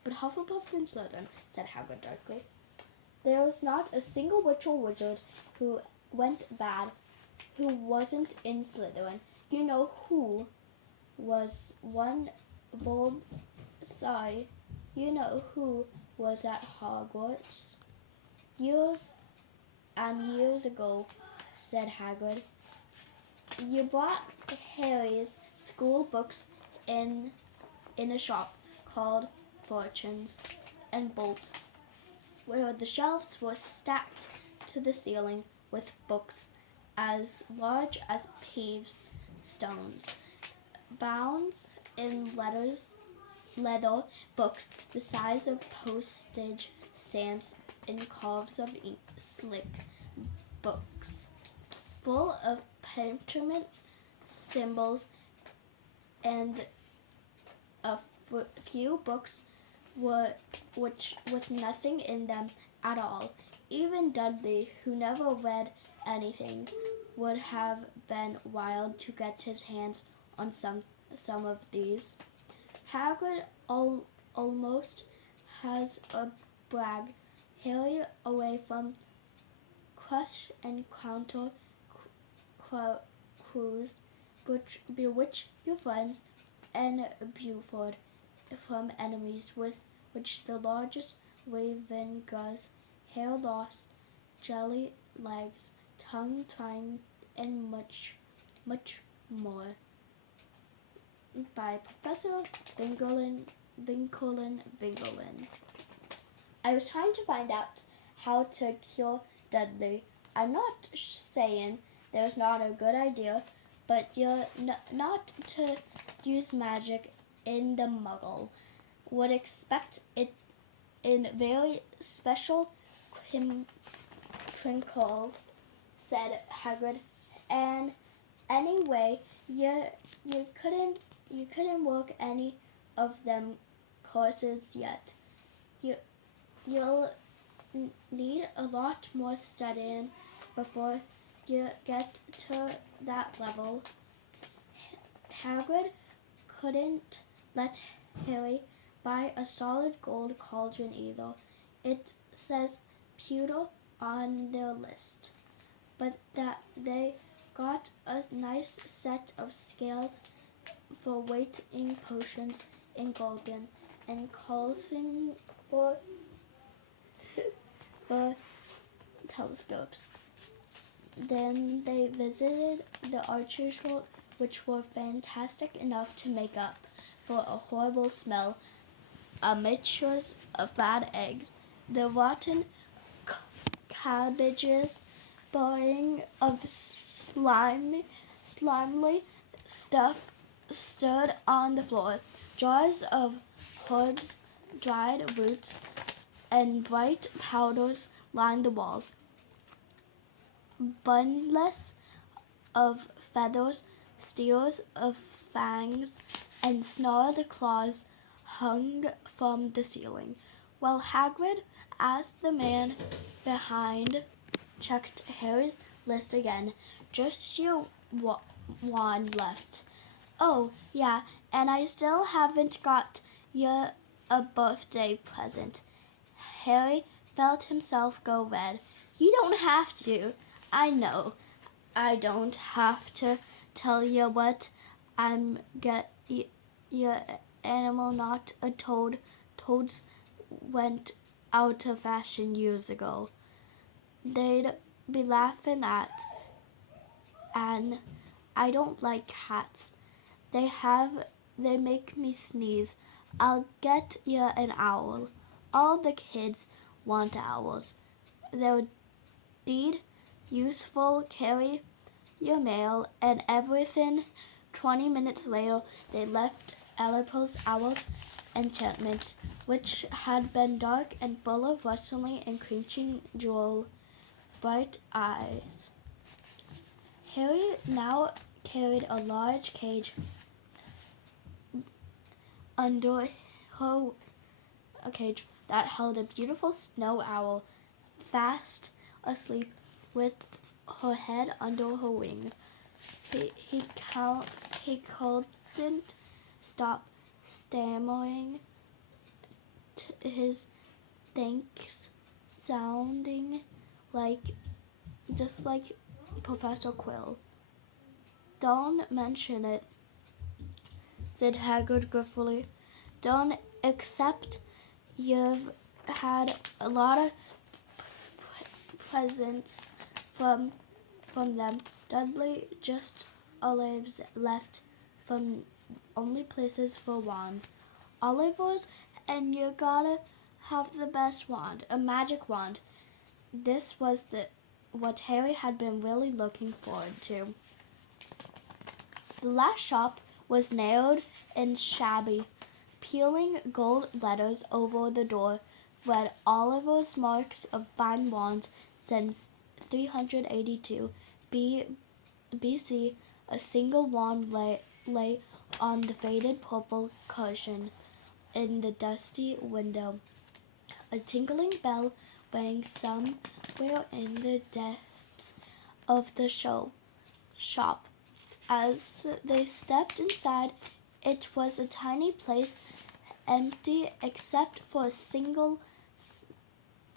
But Hufflepuff and Slytherin, said Hagrid darkly. There was not a single witch or wizard who went bad who wasn't in Slytherin. You know who was you know who was at Hogwarts years and years ago, said Hagrid. You bought Harry's school books in a shop called Fortunes and Bolts, where the shelves were stacked to the ceiling with books as large as paved stones, bound in leather books the size of postage stamps in curves of ink, slick books, full of peppermint symbols, and a few books which with nothing in them at all. Even Dudley, who never read anything, would have been wild to get his hands on some of these. Hagrid almost has a brag. Harry away from Crush and Counter cruised bewitch your friends and Buford from enemies with which the largest raven gauze, hair loss, jelly legs, tongue tying, and much, much more. By Professor Vincolin. I was trying to find out how to cure Dudley. I'm not saying there's not a good idea, but you're not to use magic in the Muggle. Would expect it in very special crinkles, said Hagrid. And anyway, you couldn't work any of them courses yet. You'll need a lot more studying before you get to that level. Hagrid couldn't let Harry buy a solid gold cauldron either. It says pewter on their list, but that they got a nice set of scales for weighing potions in golden and calcing for telescopes. Then they visited the archer's fort, which were fantastic enough to make up for a horrible smell, a mixture of bad eggs, the rotten cabbages, boiling of slimy stuff stood on the floor, jars of herbs, dried roots, and bright powders lined the walls. Bundles of feathers, steers of fangs, and snarled claws hung from the ceiling, while Hagrid, as the man behind checked Harry's list again. Just your wand left. Oh, yeah, and I still haven't got you a birthday present. Harry felt himself go red. You don't have to. I know. I don't have to tell you what I'm get your animal, not a toad. Toads went out of fashion years ago. They'd be laughing at, and I don't like cats. They make me sneeze. I'll get you an owl. All the kids want owls. They're deed useful, carry your mail and everything. 20 minutes later, they left Ellerpo's owl enchantment, which had been dark and full of rustling and crunching jewel bright eyes. Harry now carried a large cage under her cage that held a beautiful snow owl fast asleep with her head under her wing. He couldn't stop stammering his thanks, sounding just like Professor Quill. Don't mention it, said Hagrid gruffly. Don't accept you've had a lot of presents from them. Dudley just olives left from only places for wands. Oliver's, and you gotta have the best wand, a magic wand. This was what Harry had been really looking forward to. The last shop was narrow and shabby. Peeling gold letters over the door read Oliver's marks of fine wands since 382 BC. A single wand lay on the faded purple cushion in the dusty window. A tinkling bell rang somewhere in the depths of the shop. As they stepped inside, it was a tiny place, empty except for a single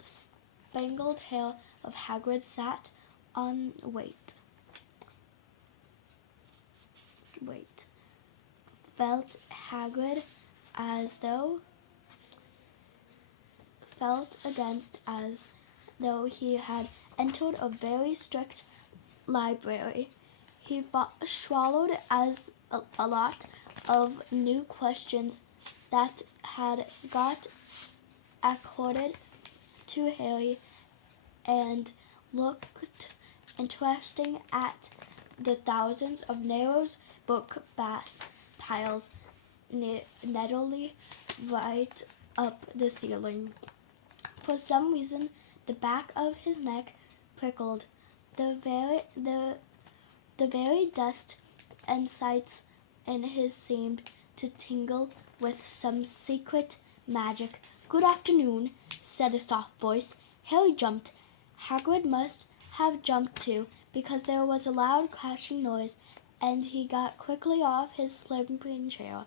spangled hair of Hagrid sat on wait. felt Hagrid felt against as though he had entered a very strict library. He swallowed as a lot of new questions that had got accorded to Harry and looked interesting at the thousands of narrow book piles neatly right up the ceiling. For some reason, the back of his neck prickled. The very dust and sights in his seemed to tingle with some secret magic. "Good afternoon," said a soft voice. Harry jumped. Hagrid must have jumped too, because there was a loud crashing noise, and he got quickly off his slipping chair.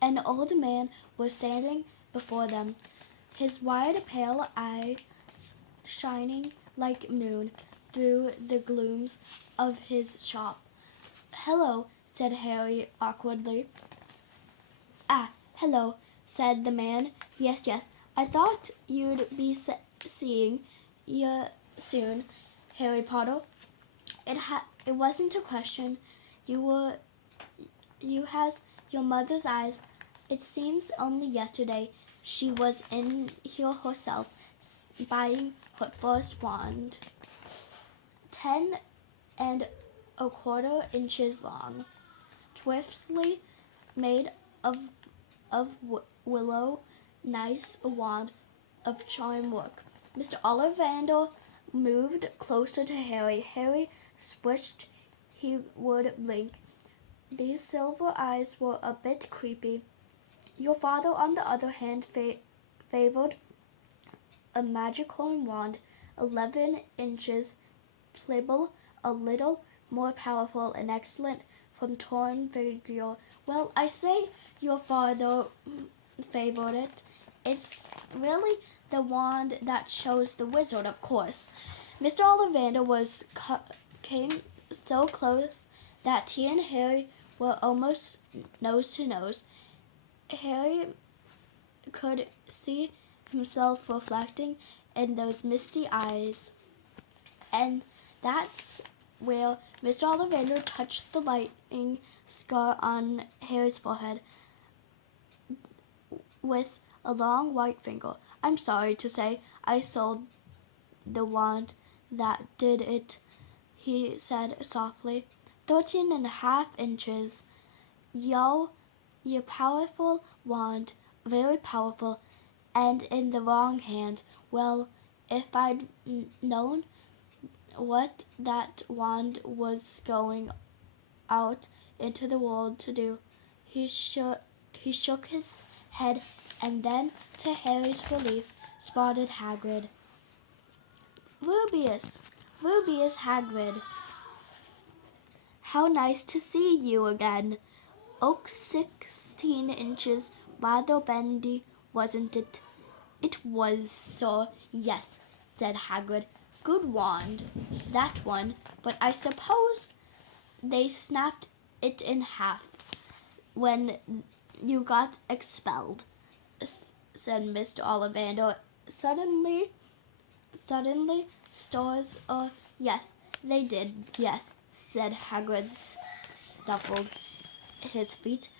An old man was standing before them, his wide, pale eyes shining like moon through the glooms of his shop. "Hello," said Harry awkwardly. "Ah, hello," said the man. Yes, I thought you'd be seeing you soon, Harry Potter. It wasn't a question. You has your mother's eyes. It seems only yesterday she was in here herself, buying her first wand, 10 1/4 inches long, swiftly made of willow, nice a wand of charm work. Mr. Ollivander moved closer to Harry. Harry wished he would blink. These silver eyes were a bit creepy. Your father, on the other hand, favored a magical wand, 11 inches, pliable, a little more powerful and excellent from torn vigor. Well, I say your father favored it. It's really the wand that shows the wizard, of course. Mr. Ollivander came so close that he and Harry were almost nose to nose. Harry could see himself reflecting in those misty eyes, and that's where Mr. Ollivander touched the lightning scar on Harry's forehead with a long white finger. "I'm sorry to say I sold the wand that did it," he said softly. 13 1/2 inches. Your powerful wand, very powerful, and in the wrong hand. Well, if I'd known what that wand was going out into the world to do." He shook his head, and then, to Harry's relief, spotted Hagrid. Rubius Hagrid. How nice to see you again. Oak 16 inches, rather bendy, wasn't it?" "It was, sir, yes," said Hagrid. "Good wand, that one, but I suppose they snapped it in half when you got expelled," said Mr. Ollivander. Suddenly, stores, yes, they did, yes," said Hagrid, shuffled his feet.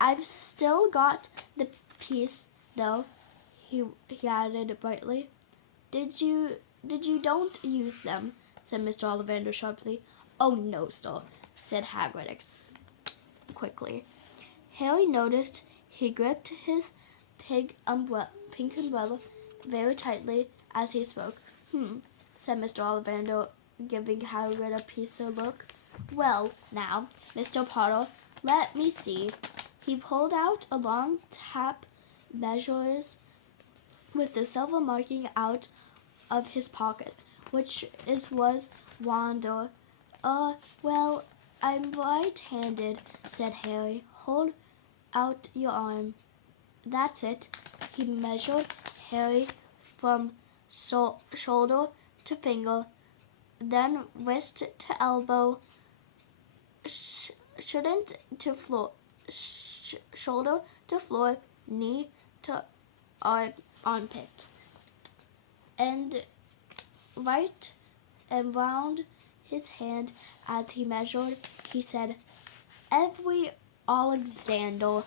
"I've still got the piece, though," he added brightly. Did you don't use them?" said Mr. Ollivander sharply. "Oh, no, sir," said Hagrid quickly. Harry noticed he gripped his pink umbrella very tightly as he spoke. Said Mr. Ollivander, giving Hagrid a pieced look. "Well, now, Mr. Potter, let me see." He pulled out a long tape measures with the silver marking out of his pocket, which was wander. Well, I'm right-handed," said Harry. "Hold out your arm. That's it." He measured Harry from shoulder to finger, then wrist to elbow, shouldn't to floor, shoulder to floor, knee to armpit, and right and round his hand as he measured. He said, "Every Alexander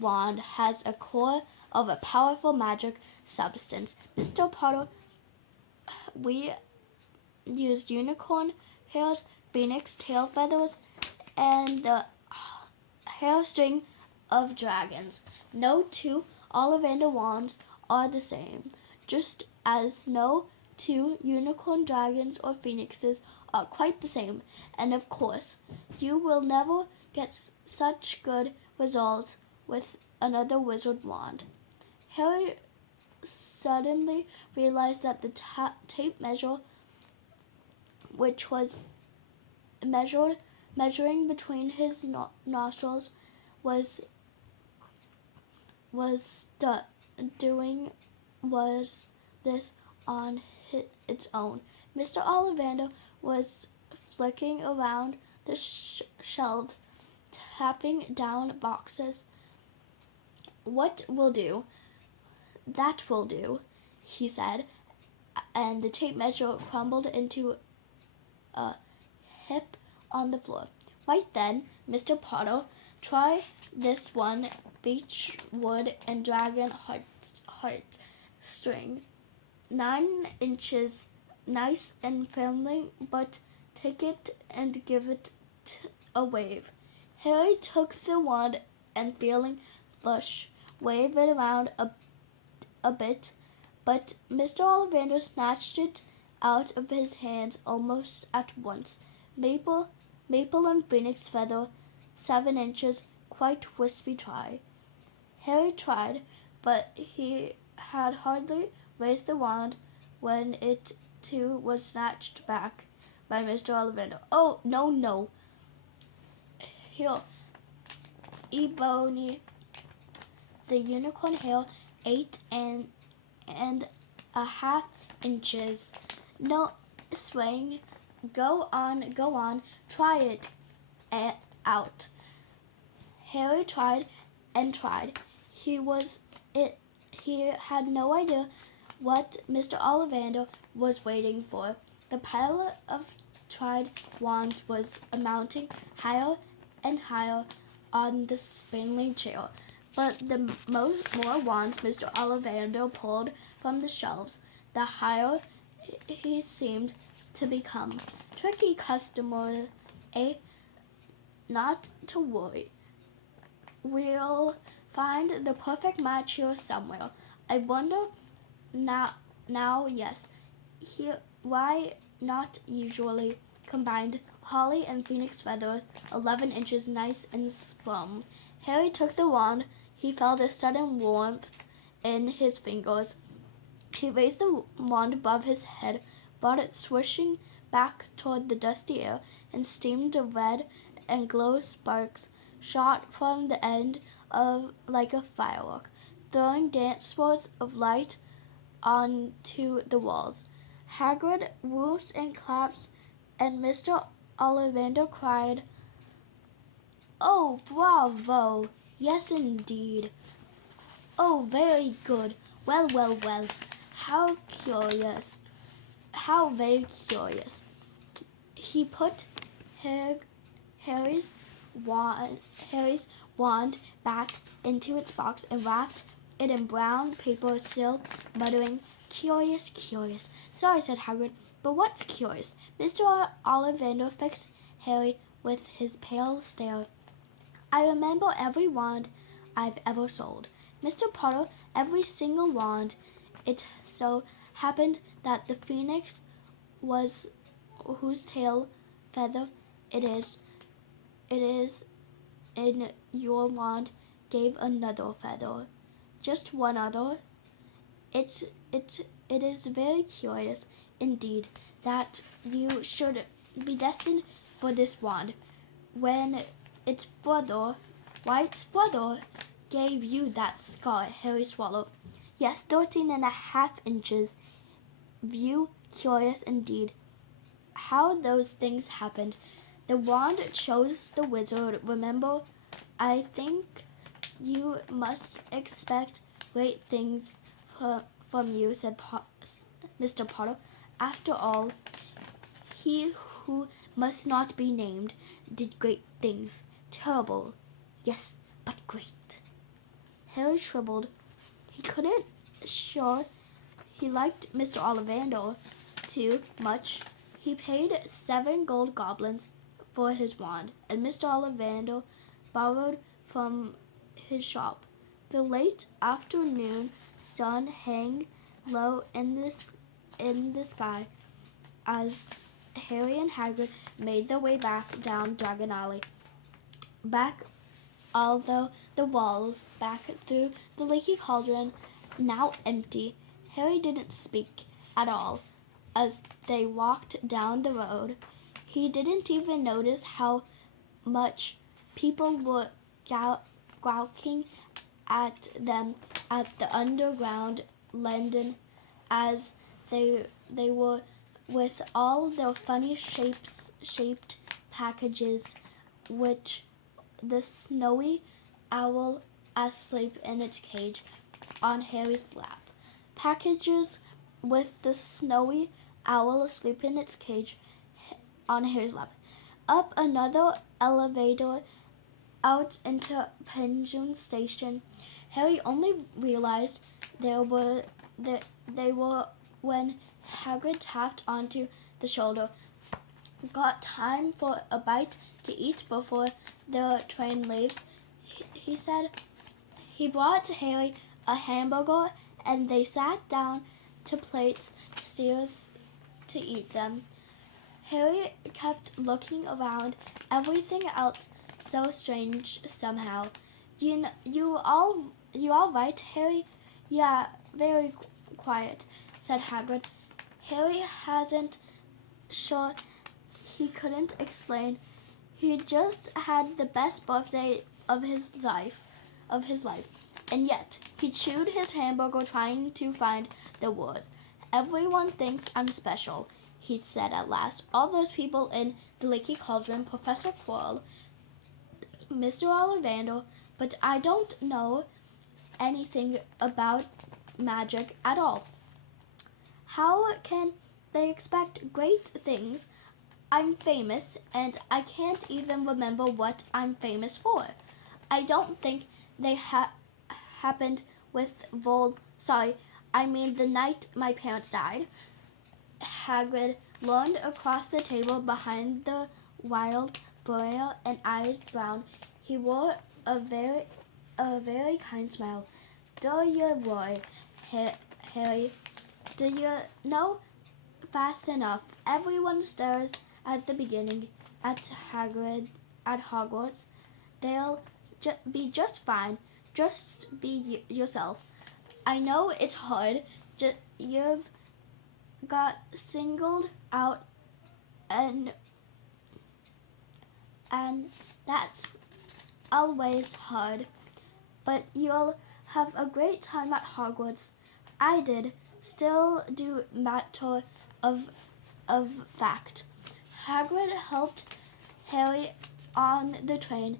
wand has a core of a powerful magic substance. Mr. Potter, we used unicorn hairs, phoenix tail feathers, and the hairstring of dragons. No two Ollivander wands are the same, just as no two unicorn dragons or phoenixes are quite the same. And of course, you will never get such good results with another wizard wand." Harry suddenly realized that the tape measure, which was measuring between his nostrils, was doing was this on its own. Mr. Ollivander was flicking around the shelves, tapping down boxes. "What will do? That will do," he said, and the tape measure crumbled into a heap on the floor. Right then, Mr. Potter, "Try this one beech wood and dragon heart string. 9 inches, nice and firmly, but take it and give it a wave." Harry took the wand and, feeling flush, waved it around a bit, but Mr. Ollivander snatched it out of his hands almost at once. Maple and phoenix feather, 7 inches, quite wispy try." Harry tried, but he had hardly raised the wand when it too was snatched back by Mr. Ollivander. "Oh, no. Here, Ebony." The unicorn hair, 8.5 inches. "No, swing. Go on. Try it out." Harry tried and tried. He had no idea what Mr. Ollivander was waiting for. The pile of tried wands was mounting higher and higher on the spindly chair. But the more wands Mr. Ollivander pulled from the shelves, the higher he seemed to become. "Tricky customer, eh? Not to worry. We'll find the perfect match here somewhere. I wonder now, yes. Here, why not usually combined holly and phoenix feathers, 11 inches, nice and firm." Harry took the wand. He felt a sudden warmth in his fingers. He raised the wand above his head, brought it swishing back toward the dusty air, and steamed red and glow sparks shot from the end like a firework, throwing dance swirls of light onto the walls. Hagrid whooped and clapped, and Mr. Ollivander cried, "Oh, bravo! Yes, indeed. Oh, very good. Well. How curious. How very curious." He put Harry's wand back into its box and wrapped it in brown paper, still muttering, "Curious. Sorry," said Hagrid, "but what's curious?" Mr. Ollivander fixed Harry with his pale stare. "I remember every wand I've ever sold, Mr. Potter, every single wand. It so happened that the phoenix was whose tail feather it is in your wand gave another feather. Just one other. It is very curious indeed that you should be destined for this wand, when its brother, White's brother, gave you that scar." Harry swallowed. "Yes, 13.5 inches. View curious indeed. How those things happened. The wand chose the wizard. Remember, I think you must expect great things from you, said Mr. Potter. After all, he who must not be named did great things. Terrible, yes, but great. Harry shriveled. He couldn't sure he liked Mr. Ollivander too much. He paid 7 gold goblins for his wand, and Mr. Ollivander borrowed from his shop. The late afternoon sun hung low in the sky as Harry and Hagrid made their way back down Diagon Alley. Back, although the walls, back through the leaky cauldron, now empty. Harry didn't speak at all as they walked down the road. He didn't even notice how much people were gawking at them at the underground London as they were with all their funny shaped packages, which the snowy owl asleep in its cage on Harry's lap. Packages with the snowy owl asleep in its cage on Harry's lap. Up another elevator out into Pension Station. Harry only realized they were when Hagrid tapped onto the shoulder. Got time for a bite to eat before the train leaves, he said. He brought Harry a hamburger, and they sat down to plates stairs to eat them. Harry kept looking around, everything else so strange somehow. You all right, Harry? Yeah, very quiet, said Hagrid. Harry hasn't sure he couldn't explain. He just had the best birthday of his life, and yet he chewed his hamburger trying to find the word. Everyone thinks I'm special, he said at last. All those people in the leaky cauldron, Professor Quirrell, Mr. Ollivander, but I don't know anything about magic at all. How can they expect great things? I'm famous, and I can't even remember what I'm famous for. I don't think they happened with the night my parents died. Hagrid leaned across the table behind the wild boar and eyes brown. He wore a very kind smile. Do you worry, Harry? Do you know? Fast enough. Everyone stares at the beginning at Hogwarts. They'll be just fine. Just be yourself. I know it's hard. You've got singled out, and that's always hard. But you'll have a great time at Hogwarts. I did. Still do matter of fact. Hagrid helped Harry on the train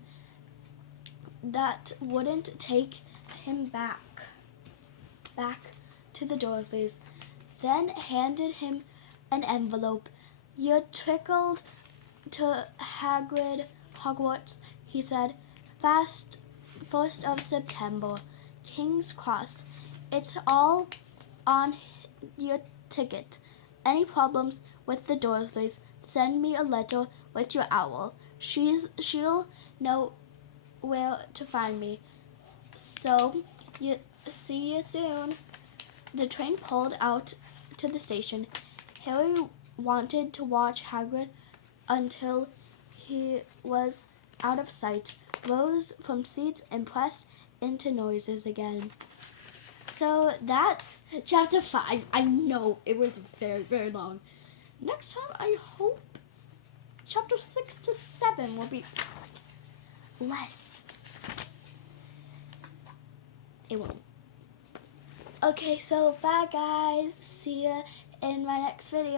that wouldn't take him back to the Dursleys, then handed him an envelope. You trickled to Hogwarts, he said. 1st of September, King's Cross. It's all on your ticket. Any problems with the Dursleys, send me a letter with your owl. She'll know where to find me. So, see you soon. The train pulled out to the station. Harry wanted to watch Hagrid until he was out of sight, rose from seats and pressed into noises again. So that's chapter 5. I know it was very, very long. Next time, I hope chapter 6 to 7 will be less. It won't. Okay, so bye guys. See ya in my next video.